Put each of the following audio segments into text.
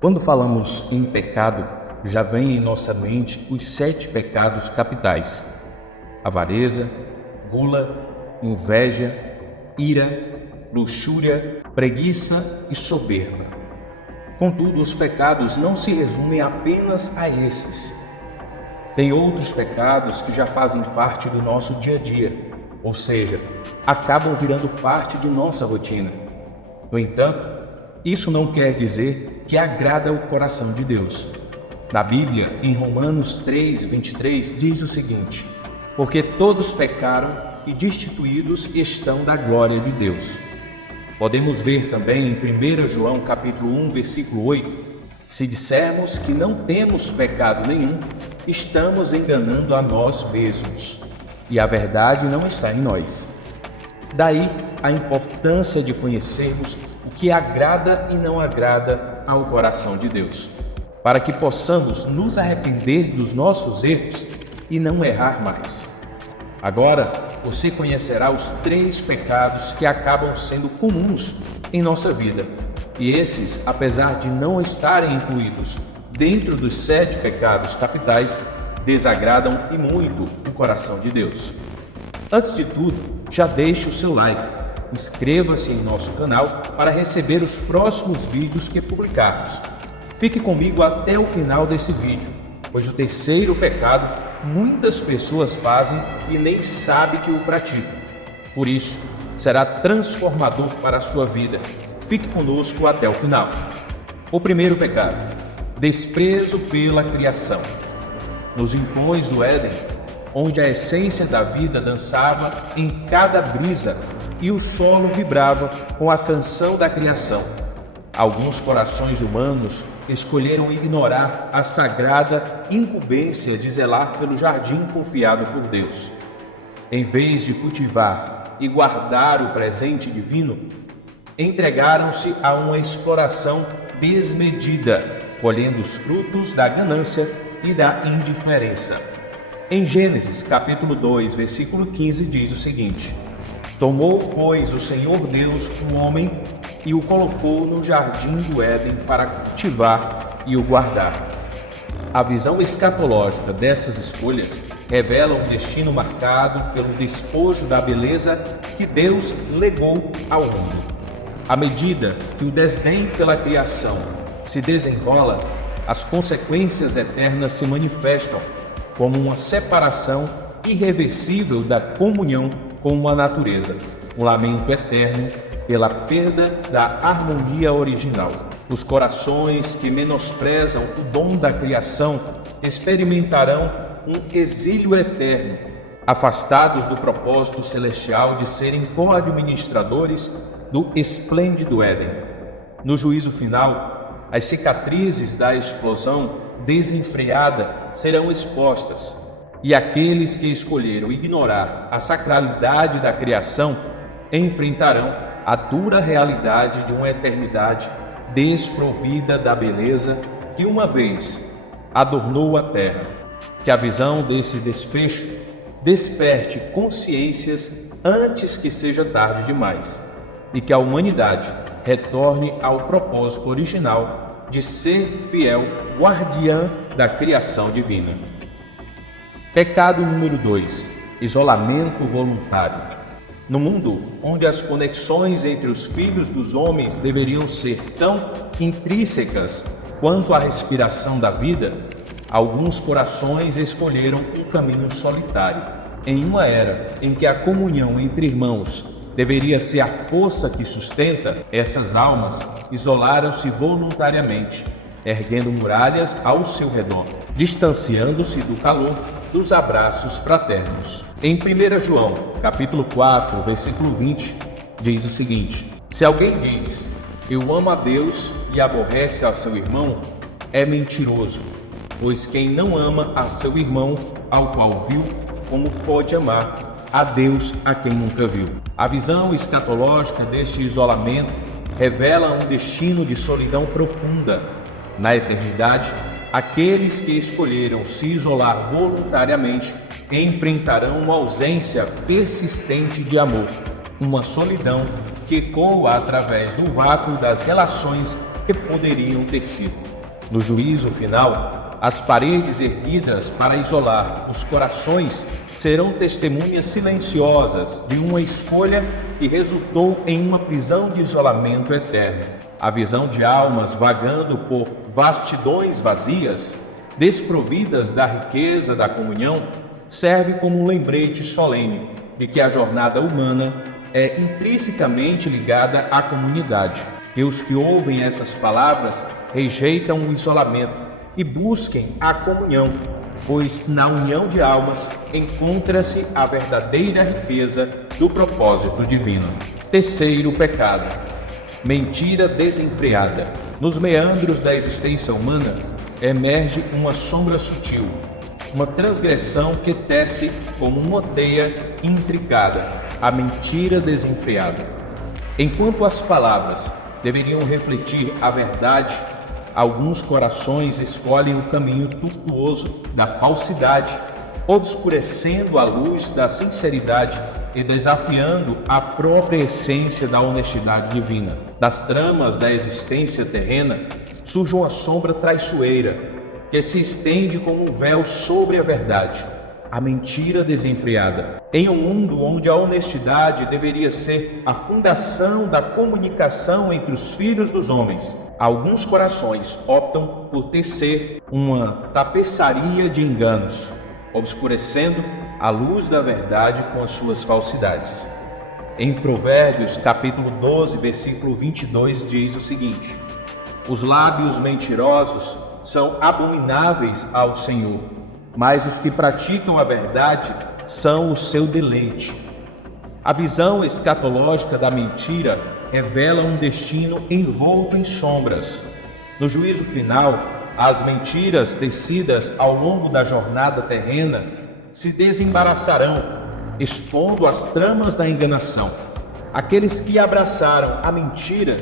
Quando falamos em pecado, já vem em nossa mente os 7 pecados capitais: avareza, gula, inveja, ira, luxúria, preguiça e soberba. Contudo, os pecados não se resumem apenas a esses. Tem outros pecados que já fazem parte do nosso dia a dia, ou seja, acabam virando parte de nossa rotina. No entanto, isso não quer dizer que agrada o coração de Deus. Na Bíblia, em Romanos 3:23, diz o seguinte: porque todos pecaram e destituídos estão da glória de Deus. Podemos ver também em 1 João capítulo 1, versículo 8, se dissermos que não temos pecado nenhum, estamos enganando a nós mesmos, e a verdade não está em nós. Daí a importância de conhecermos o que agrada e não agrada ao coração de Deus, para que possamos nos arrepender dos nossos erros e não errar mais. Agora, você conhecerá os 3 pecados que acabam sendo comuns em nossa vida. E esses, apesar de não estarem incluídos dentro dos 7 pecados capitais, desagradam e muito o coração de Deus. Antes de tudo, já deixe o seu like, inscreva-se em nosso canal para receber os próximos vídeos que publicarmos. Fique comigo até o final desse vídeo, pois o 3º pecado muitas pessoas fazem e nem sabem que o praticam. Por isso, será transformador para a sua vida. Fique conosco até o final. O 1º pecado: desprezo pela criação. Nos rincões do Éden, onde a essência da vida dançava em cada brisa e o solo vibrava com a canção da criação, alguns corações humanos escolheram ignorar a sagrada incumbência de zelar pelo jardim confiado por Deus. Em vez de cultivar e guardar o presente divino, entregaram-se a uma exploração desmedida, colhendo os frutos da ganância e da indiferença. Em Gênesis capítulo 2, versículo 15, diz o seguinte: tomou, pois, o Senhor Deus o homem e o colocou no jardim do Éden para cultivar e o guardar. A visão escatológica dessas escolhas revela um destino marcado pelo despojo da beleza que Deus legou ao mundo. À medida que o desdém pela criação se desenrola, as consequências eternas se manifestam como uma separação irreversível da comunhão com a natureza, um lamento eterno pela perda da harmonia original. Os corações que menosprezam o dom da criação experimentarão um exílio eterno, afastados do propósito celestial de serem co-administradores do esplêndido Éden. No juízo final, as cicatrizes da explosão desenfreada serão expostas, e aqueles que escolheram ignorar a sacralidade da criação enfrentarão a dura realidade de uma eternidade desprovida da beleza que uma vez adornou a terra. Que a visão desse desfecho desperte consciências antes que seja tarde demais, e que a humanidade retorne ao propósito original de ser fiel guardiã da criação divina. Pecado número 2: isolamento voluntário. No mundo onde as conexões entre os filhos dos homens deveriam ser tão intrínsecas quanto a respiração da vida, alguns corações escolheram um caminho solitário. Em uma era em que a comunhão entre irmãos deveria ser a força que sustenta, essas almas isolaram-se voluntariamente, erguendo muralhas ao seu redor, distanciando-se do calor dos abraços fraternos. Em 1 João, capítulo 4, versículo 20, diz o seguinte: se alguém diz, eu amo a Deus e aborrece a seu irmão, é mentiroso, pois quem não ama a seu irmão, ao qual viu, como pode amar a Deus a quem nunca viu? A visão escatológica deste isolamento revela um destino de solidão profunda. Na eternidade, aqueles que escolheram se isolar voluntariamente enfrentarão uma ausência persistente de amor, uma solidão que ecoa através do vácuo das relações que poderiam ter sido. No juízo final, as paredes erguidas para isolar os corações serão testemunhas silenciosas de uma escolha que resultou em uma prisão de isolamento eterno. A visão de almas vagando por vastidões vazias, desprovidas da riqueza da comunhão, serve como um lembrete solene de que a jornada humana é intrinsecamente ligada à comunidade, que os que ouvem essas palavras rejeitam o isolamento e busquem a comunhão, pois na união de almas encontra-se a verdadeira riqueza do propósito divino. Terceiro pecado: mentira desenfreada. Nos meandros da existência humana emerge uma sombra sutil, uma transgressão que tece como uma teia intricada, a mentira desenfreada. Enquanto as palavras deveriam refletir a verdade, alguns corações escolhem o caminho tortuoso da falsidade, obscurecendo a luz da sinceridade e desafiando a própria essência da honestidade divina. Das tramas da existência terrena surge uma sombra traiçoeira que se estende como um véu sobre a verdade, a mentira desenfreada. Em um mundo onde a honestidade deveria ser a fundação da comunicação entre os filhos dos homens, alguns corações optam por tecer uma tapeçaria de enganos, obscurecendo a luz da verdade com as suas falsidades. Em Provérbios, capítulo 12, versículo 22, diz o seguinte: os lábios mentirosos são abomináveis ao Senhor, mas os que praticam a verdade são o seu deleite. A visão escatológica da mentira revela um destino envolto em sombras. No juízo final, as mentiras tecidas ao longo da jornada terrena se desembaraçarão, expondo as tramas da enganação. Aqueles que abraçaram a mentira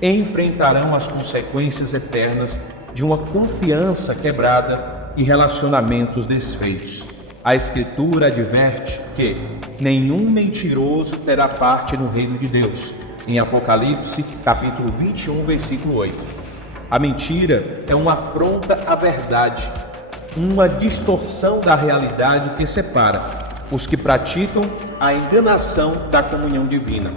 enfrentarão as consequências eternas de uma confiança quebrada e relacionamentos desfeitos. A Escritura adverte que nenhum mentiroso terá parte no reino de Deus, em Apocalipse, capítulo 21, versículo 8. A mentira é uma afronta à verdade, uma distorção da realidade que separa os que praticam a enganação da comunhão divina.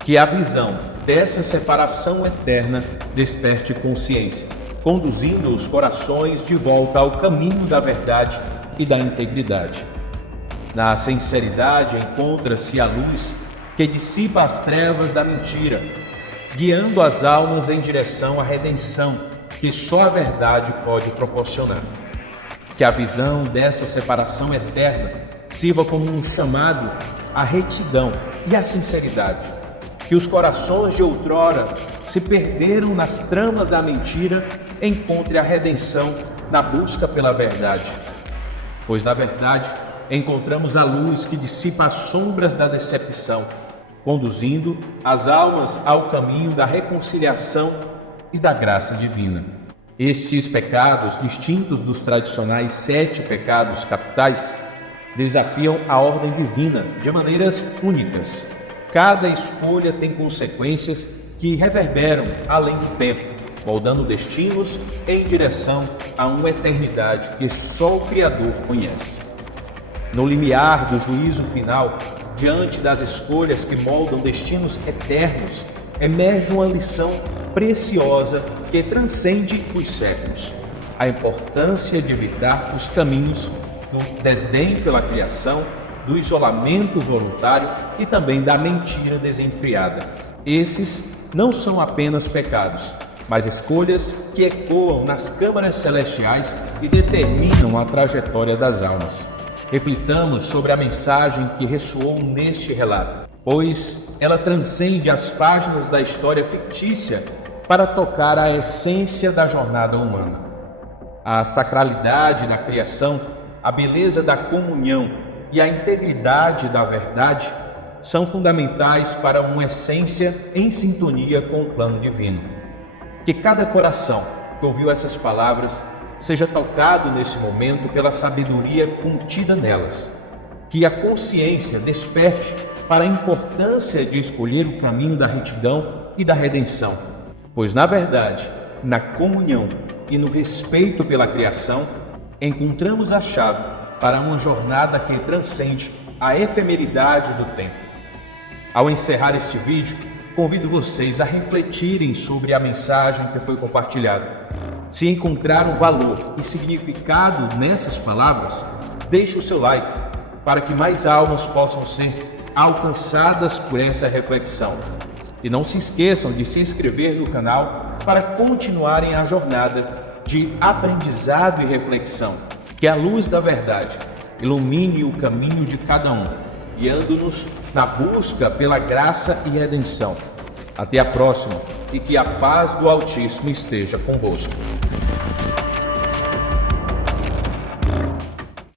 Que a visão dessa separação eterna desperte consciência, conduzindo os corações de volta ao caminho da verdade e da integridade. Na sinceridade encontra-se a luz que dissipa as trevas da mentira, guiando as almas em direção à redenção que só a verdade pode proporcionar. Que a visão dessa separação eterna sirva como um chamado à retidão e à sinceridade. Que os corações de outrora se perderam nas tramas da mentira encontre a redenção na busca pela verdade. Pois na verdade encontramos a luz que dissipa as sombras da decepção, conduzindo as almas ao caminho da reconciliação e da graça divina. Estes pecados, distintos dos tradicionais 7 pecados capitais, desafiam a ordem divina de maneiras únicas. Cada escolha tem consequências que reverberam além do tempo, moldando destinos em direção a uma eternidade que só o Criador conhece. No limiar do juízo final, diante das escolhas que moldam destinos eternos, emerge uma lição preciosa que transcende os séculos: a importância de evitar os caminhos do desdém pela criação, do isolamento voluntário e também da mentira desenfreada. Esses não são apenas pecados, mas escolhas que ecoam nas câmaras celestiais e determinam a trajetória das almas. Reflitamos sobre a mensagem que ressoou neste relato, pois ela transcende as páginas da história fictícia para tocar a essência da jornada humana. A sacralidade da criação, a beleza da comunhão e a integridade da verdade são fundamentais para uma essência em sintonia com o plano divino. Que cada coração que ouviu essas palavras seja tocado nesse momento pela sabedoria contida nelas. Que a consciência desperte para a importância de escolher o caminho da retidão e da redenção, pois na verdade na comunhão e no respeito pela criação, encontramos a chave para uma jornada que transcende a efemeridade do tempo. Ao encerrar este vídeo, convido vocês a refletirem sobre a mensagem que foi compartilhada. Se encontraram valor e significado nessas palavras, deixe o seu like para que mais almas possam ser alcançadas por essa reflexão. E não se esqueçam de se inscrever no canal para continuarem a jornada de aprendizado e reflexão. Que a luz da verdade ilumine o caminho de cada um, guiando-nos na busca pela graça e redenção. Até a próxima e que a paz do Altíssimo esteja convosco.